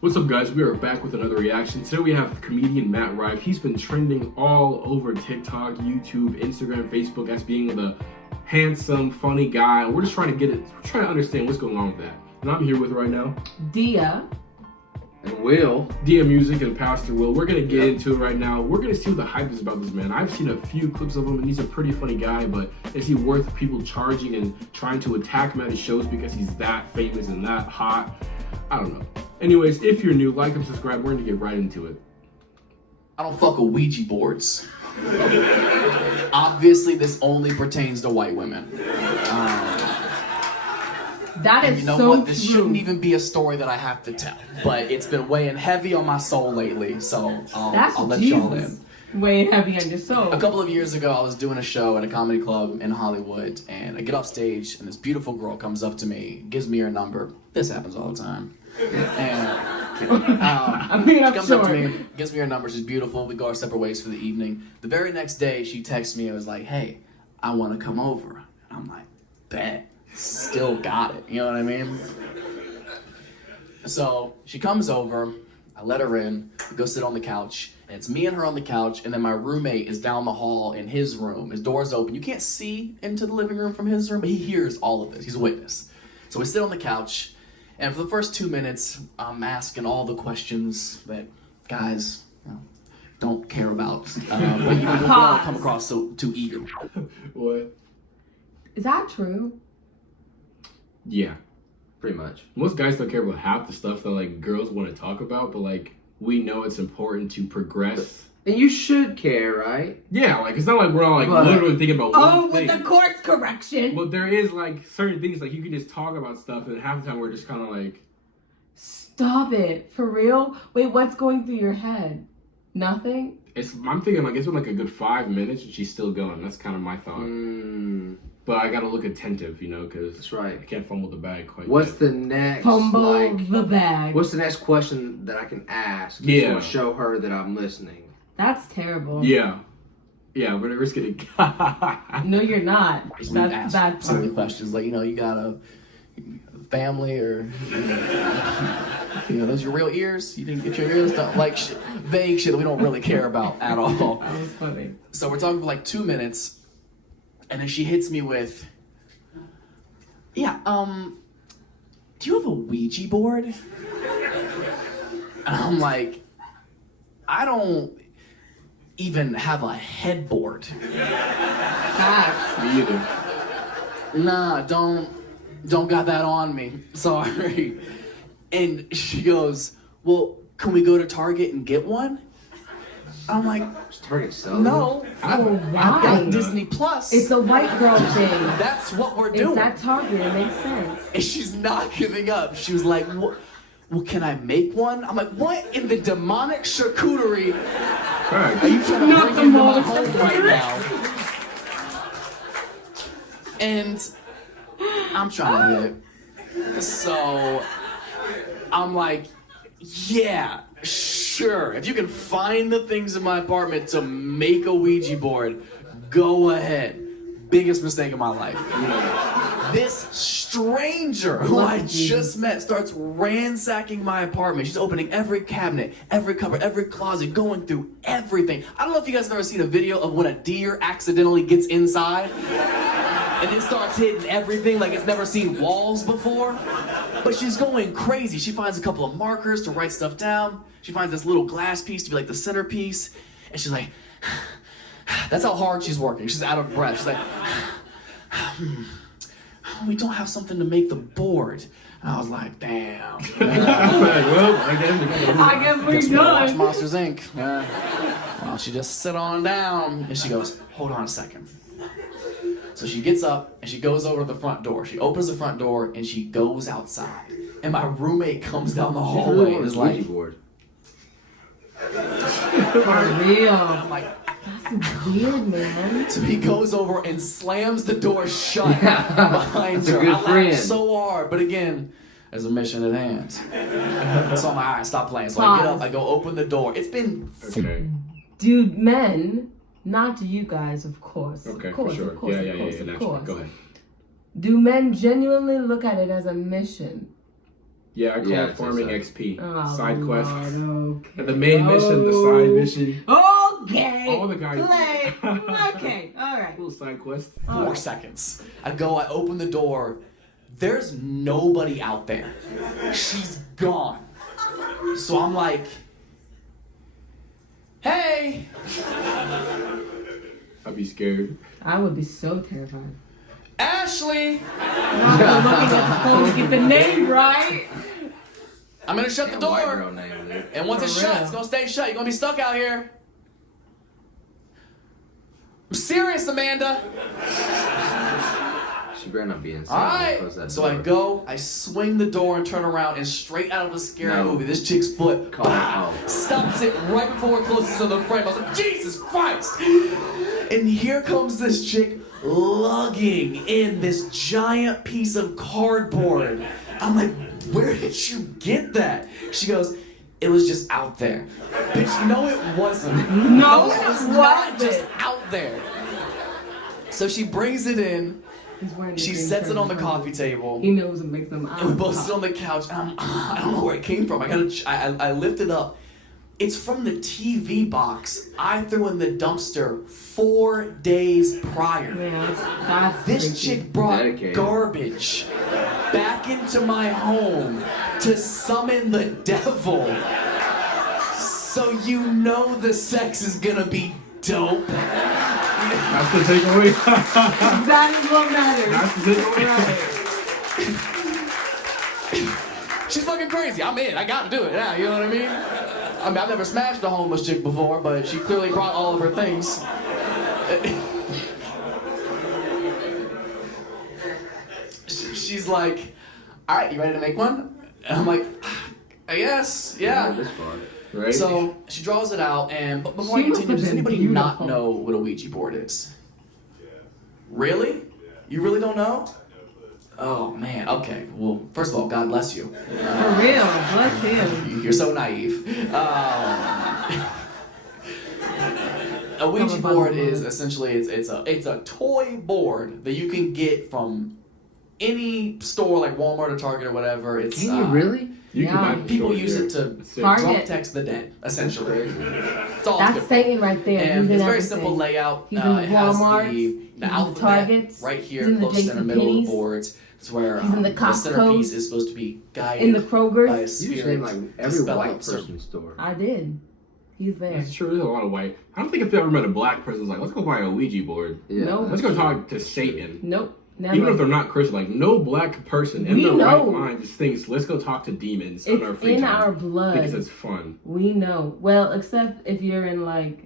What's up, guys? We are back with another reaction. Today we have comedian Matt Rife. He's been trending all over TikTok, YouTube, Instagram, Facebook as being the handsome, funny guy. And we're just trying to understand what's going on with that. And I'm here with right now Dia and Will. Dia Music and Pastor Will. We're gonna get into it right now. We're gonna see what the hype is about this man. I've seen a few clips of him and he's a pretty funny guy, but is he worth people charging and trying to attack him at his shows because he's that famous and that hot? I don't know. Anyways, if you're new, like and subscribe. We're gonna get right into it. I don't fuck with Ouija boards. Obviously, this only pertains to white women. That is you know so what? This true. shouldn't even be a story that I have to tell, but it's been weighing heavy on my soul lately, so I'll let y'all in. Weighing heavy on your soul. A couple of years ago, I was doing a show at a comedy club in Hollywood, and I get off stage, and this beautiful girl comes up to me, gives me her number. This happens all the time. And she comes up to me, gives me her number. She's beautiful. We go our separate ways for the evening. The very next day, she texts me and was like, "Hey, I want to come over." And I'm like, "Bet." Still got it. You know what I mean? So she comes over. I let her in. We go sit on the couch. And it's me and her on the couch, and then my roommate is down the hall in his room. His door's open. You can't see into the living room from his room, but he hears all of this. He's a witness. So we sit on the couch, and for the first 2 minutes, I'm asking all the questions that guys don't care about. But you don't come across too eager. What? Is that true? Yeah. Pretty much. Most guys don't care about half the stuff that like girls want to talk about, but like we know it's important to progress. And you should care, right? Yeah, like it's not like we're all like literally thinking about one thing. With the course correction. But there is like certain things like you can just talk about stuff, and half the time we're just kind of like, Stop it. For real? Wait, what's going through your head? Nothing? I'm thinking like it's been like a good 5 minutes and she's still going. That's kind of my thought. But I gotta look attentive, you know, because That's right. I can't fumble the bag quite What's yet. the next? Fumble the bag. What's the next question that I can ask? Yeah. To show her that I'm listening. That's terrible. Yeah, we're risking it. No, you're not. That's bad Silly part. questions like, you got a family or, those your real ears? You didn't get your ears done? Like vague shit that we don't really care about at all. That was funny. So we're talking for like 2 minutes, and then she hits me with, do you have a Ouija board? And I'm like, I don't even have a headboard. Facts. Me either. Nah, don't got that on me. Sorry. And she goes, well, can we go to Target and get one? I'm like, Target selling. no. Oh, I've got why? Disney Plus. It's a white girl thing. That's what we're It's doing. that Target. It makes sense. And she's not giving up. She was like, well, can I make one? I'm like, what in the demonic charcuterie are you trying to Not bring into my demonic home right now? And I'm trying to hit it. So I'm like, yeah, sure. If you can find the things in my apartment to make a Ouija board, go ahead. Biggest mistake of my life. This stranger who I just met starts ransacking my apartment. She's opening every cabinet, every cupboard, every closet, going through everything. I don't know if you guys have ever seen a video of when a deer accidentally gets inside and then starts hitting everything like it's never seen walls before. But she's going crazy. She finds a couple of markers to write stuff down. She finds this little glass piece to be like the centerpiece. And she's like, that's how hard she's working. She's out of breath. She's like, we don't have something to make the board. And I was like, damn. Well, I guess we're Guess we gotta watch done. Monsters Inc. Well, she just sit on down. And she goes, hold on a second. So she gets up and she goes over to the front door. She opens the front door and she goes outside. And my roommate comes down the hallway and is like, board. For real. I'm like, That's weird, man. so he goes over and slams the door shut behind That's a her. good I friend. laughed so hard, but again, there's a mission at hand. So I'm like, all right, stop playing. So I get up, I go open the door. It's been Okay. Dude, men, not you guys, of course. Okay, of course, for sure. Of course, Yeah, of naturally. course. Go ahead. Do men genuinely look at it as a mission? Yeah, I call Yeah, it it's a farming side- XP. Oh, Side quest. Lord, okay. And the main mission, the side mission. Okay. All the guys. Play. Okay. All right. Little side quest. 4 seconds. I open the door. There's nobody out there. She's gone. So I'm like, hey. I'd be scared. I would be so terrified. Ashley. Not looking at the phone to get the name right. I'm gonna shut the That white door. girl name, dude. And once For it's shut, real. it's gonna stay shut. You're gonna be stuck out here. I'm serious, Amanda. She better not be inside. All right. Close that So door. I go, I swing the door and turn around, and straight out of a scary No. movie, this chick's foot Call it out. stops it right before it closes to the frame. I was like, Jesus Christ! And here comes this chick lugging in this giant piece of cardboard. I'm like, where did you get that? She goes, it was just out there. Bitch, no it wasn't. No, it was it not wasn't. just out there. So she brings it in. He's wearing the She green sets it shirt on the in front of coffee me. table. He knows it makes them And we both sit on the couch. And I don't know where it came from. I lift it up. It's from the TV box I threw in the dumpster 4 days prior. Yeah, that's This freaky. chick brought Dedicated. garbage back into my home to summon the devil. So you know the sex is gonna be dope. That's the takeaway. That is what matters. That's the takeaway. Right. She's fucking crazy. I'm in. I gotta do it now. You know what I mean? I mean, I've never smashed a homeless chick before, but she clearly brought all of her things. She's like, all right, you ready to make one? And I'm like, I guess, yeah. This far. Right? So she draws it out, and but before I She must continue, have does been anybody not beautiful. know what a Ouija board is? Really? You really don't know? Oh man. Okay. Well, first of all, God bless you. For real. Bless him. You're so naive. A Ouija Come on, board Bible is board. essentially it's a toy board that you can get from any store like Walmart or Target or whatever. It's Can you really? You Yeah. can buy them people from use there. it to That's it. Target. drunk text the dead, essentially. It's all That's good for. Satan right there. And He's it's in very everything. simple layout. He's in the It has Walmarts, the he's in the alphabet Targets, right he's here, in the close in the middle of the JCPenney's, boards. It's where he's in the the centerpiece Costco's, is supposed to be guided in the Kroger's. by a You spirit. say like to every spell white out certain- person store. I did. He's there. That's true. There's a lot of white. I don't think if you ever met a black person who's like, let's go buy a Ouija board. Yeah. No. Let's go talk to Satan. Nope. Never. Even if they're not Christian, like no black person in We their know. right mind just thinks, let's go talk to demons on our It's free in time. our Because blood. it's fun. We know. Well, except if you're in like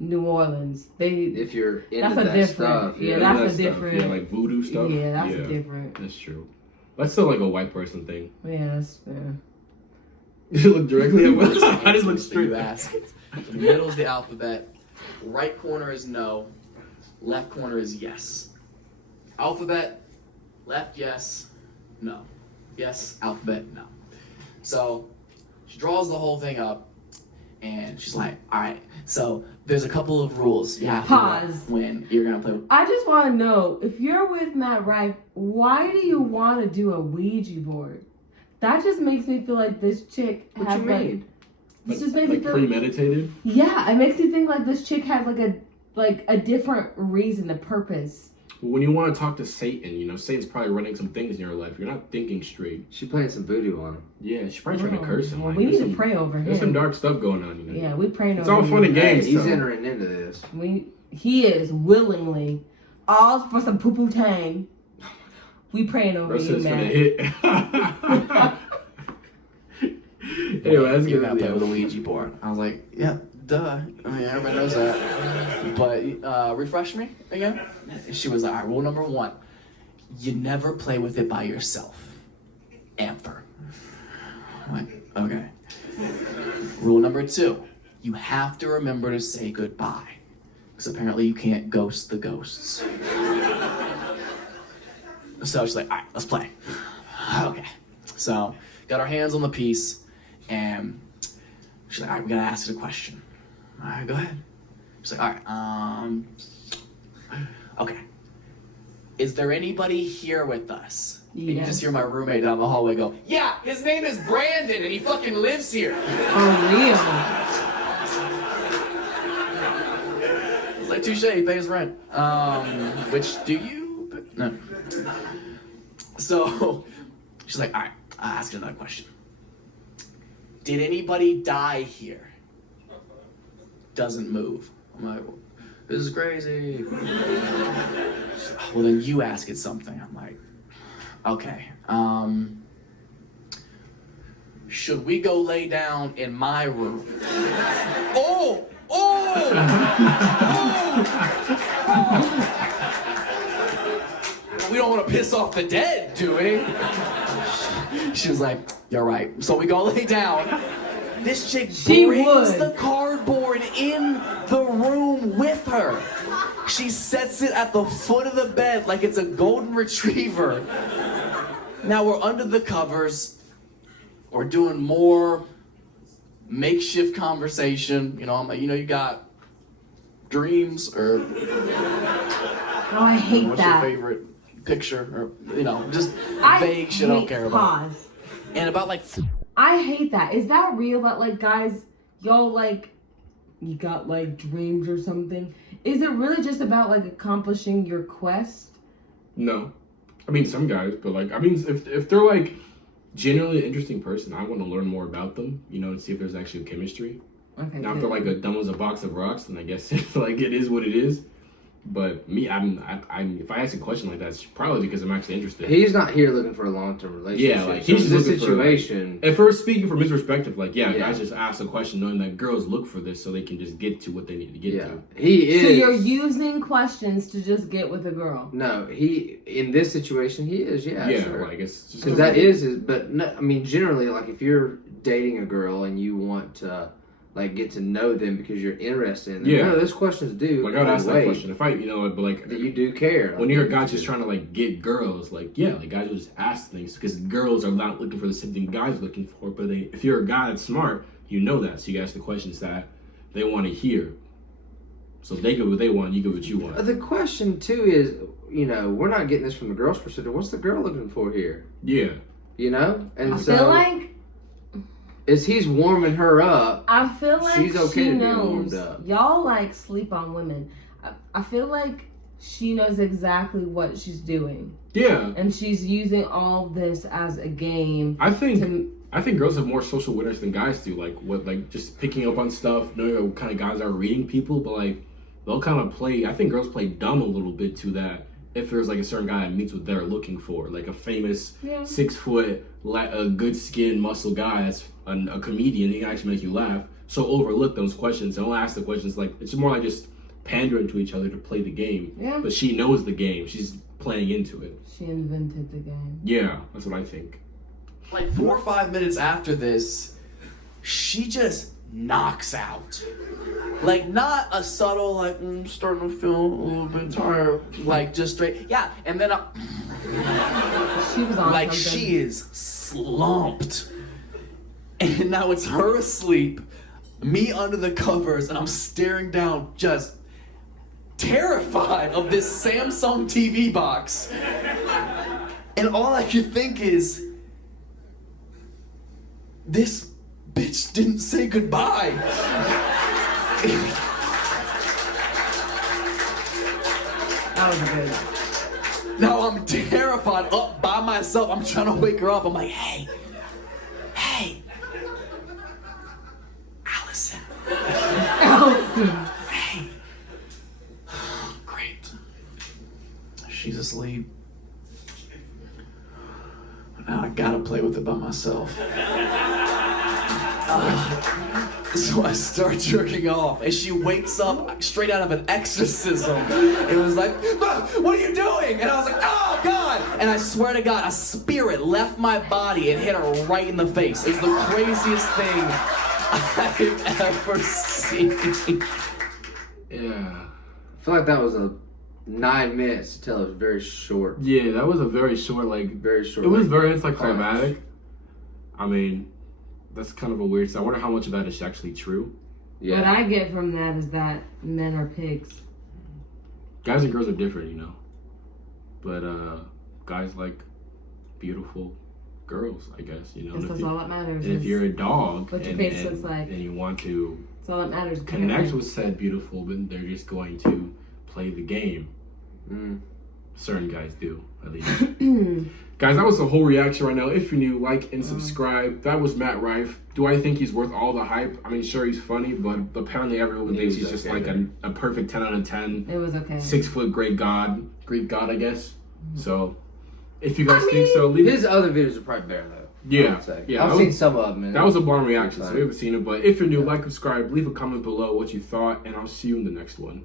New Orleans. If you're into That's a that different- stuff, yeah, None of that's that a stuff. different- Yeah, like voodoo stuff. Yeah, that's yeah, a different. That's true. That's still like a white person thing. Yeah, that's fair. You look directly at It's what I just look answers that straight you at. ask. The middle's the alphabet. Right corner is no. Left corner is yes. Alphabet. Left yes. No. Yes. Alphabet no. So she draws the whole thing up, and she's like, "All right. So there's a couple of rules you have to know Pause. when you're gonna play." I just want to know, if you're with Matt Rife, why do you want to do a Ouija board? That just makes me feel like this chick What had you like. mean? This just makes me Like feel. premeditated. Yeah, it makes me think like this chick had like a different reason, a purpose. When you want to talk to Satan, you know, Satan's probably running some things in your life. You're not thinking straight. She playing some voodoo on him. Yeah, she's probably trying to curse him. Well, Like, we there's need to some- pray over There's some him. dark stuff going on, you know. Yeah, we praying It's over all him. fun and Hey, games. he's so. entering into this. He is willingly, all for some poo poo tang. We praying over you, Russell's gonna man. hit. Anyway, that's You're good. gonna play with a Ouija board. I was like, yeah, duh. I mean, everybody knows that. But refresh me again. And she was like, all right, rule number 1. You never play with it by yourself. Ever. I'm like, okay. Rule number 2. You have to remember to say goodbye. Because apparently you can't ghost the ghosts. So she's like, all right, let's play. Okay. So, got our hands on the piece, and she's like, all right, we gotta ask it a question. All right, go ahead. She's like, all right, okay. is there anybody here with us? And you Yes. just hear my roommate down the hallway go, yeah, his name is Brandon and he fucking lives here. For real. It's like, touche, he pays rent. Which do you? No. So, she's like, all right, I'll ask you another question. Did anybody die here? Doesn't move. I'm like, this is crazy. She's like, well, then you ask it something. I'm like, okay. Should we go lay down in my room? Oh! Oh! We don't want to piss off the dead, do we? She was like, you're right. So we go lay down. This chick brings the cardboard in the room with her. She sets it at the foot of the bed like it's a golden retriever. Now we're under the covers. We're doing more makeshift conversation. You know, I'm like, you got dreams or Oh, I hate what's that. your favorite picture or just vague shit I don't care about. And about like I hate that. Is that real that like guys, y'all like you got like dreams or something? Is it really just about like accomplishing your quest? No. I mean, some guys, but like, I mean, if they're like generally an interesting person, I want to learn more about them, and see if there's actually chemistry. Okay. Now, if they're like a dumb as a box of rocks, then I guess like it is what it is. But me, I'm if I ask a question like that, it's probably because I'm actually interested. He's not here looking for a long-term relationship. Yeah, like so he's in this looking situation. If we're speaking from his perspective, like guys just ask a question knowing that girls look for this so they can just get to what they need to get to. He is. So you're using questions to just get with a girl? No, in this situation he is. Yeah, sure. Like it's just because that is his. But no, I mean, generally, like if you're dating a girl and you want to like get to know them because you're interested in them. Yeah. No, those questions do. Like I would ask that question if I, but like that you do care. When you're a guy just trying to like get girls, like like guys will just ask things because girls are not looking for the same thing guys are looking for. But if you're a guy that's smart, you know that, so you ask the questions that they want to hear. So if they get what they want, you get what you want. The question too is, we're not getting this from the girl's perspective. What's the girl looking for here? Yeah. And I feel like. As he's warming her up, I feel like she's okay she to be knows. warmed up. Y'all like sleep on women. I feel like she knows exactly what she's doing. Yeah. And she's using all this as a game. I think girls have more social awareness than guys do. Like just picking up on stuff, knowing what kind of guys are reading people, but like they'll kind of play. I think girls play dumb a little bit to that. If there's like a certain guy that meets what they're looking for, like a famous 6 foot, a good skin, muscle guy that's a comedian, he can actually make you laugh. So overlook those questions and don't ask the questions. Like it's more like just pandering to each other to play the game. Yeah. But she knows the game. She's playing into it. She invented the game. Yeah, that's what I think. Like 4 or 5 minutes after this, she just knocks out. Like not a subtle like starting to feel a little bit tired. Like just straight and then she was on like something. she is slumped. And now it's her asleep, me under the covers, and I'm staring down just terrified of this Samsung TV box. And all I could think is, this bitch didn't say goodbye. That was good. Now I'm terrified up by myself. I'm trying to wake her up. I'm like, hey, Allison. Hey. Great. She's asleep. Now I gotta play with it by myself. So I start jerking off, and she wakes up straight out of an exorcism. It was like, what are you doing? And I was like, oh God! And I swear to God, a spirit left my body and hit her right in the face. It was the craziest thing I've ever seen. Yeah. I feel like that was a 9 minutes to tell. It was very short. Yeah, that was a very short, very short. It was very anticlimactic. I mean, that's kind of a weird. So I wonder how much of that is actually true. Yeah. What I get from that is that men are pigs. Guys and girls are different, But guys like beautiful girls, I guess. You know, Guess that's all that matters. and if you're a dog what your and, face looks like. and you want to That's all that matters. connect with said beautiful, but they're just going to play the game. Certain guys do, at least. Guys, that was the whole reaction right now. If you're new, like and subscribe. That was Matt Rife. Do I think he's worth all the hype? I mean, sure, he's funny, but apparently everyone thinks he's just like a perfect 10 out of 10. It was okay. 6 foot Greek god, I guess. So, if you guys think so, leave His other videos are probably better though. Yeah, I've seen some of them. That was a bomb reaction, so we haven't seen it. But if you're new, like, subscribe, leave a comment below what you thought, and I'll see you in the next one.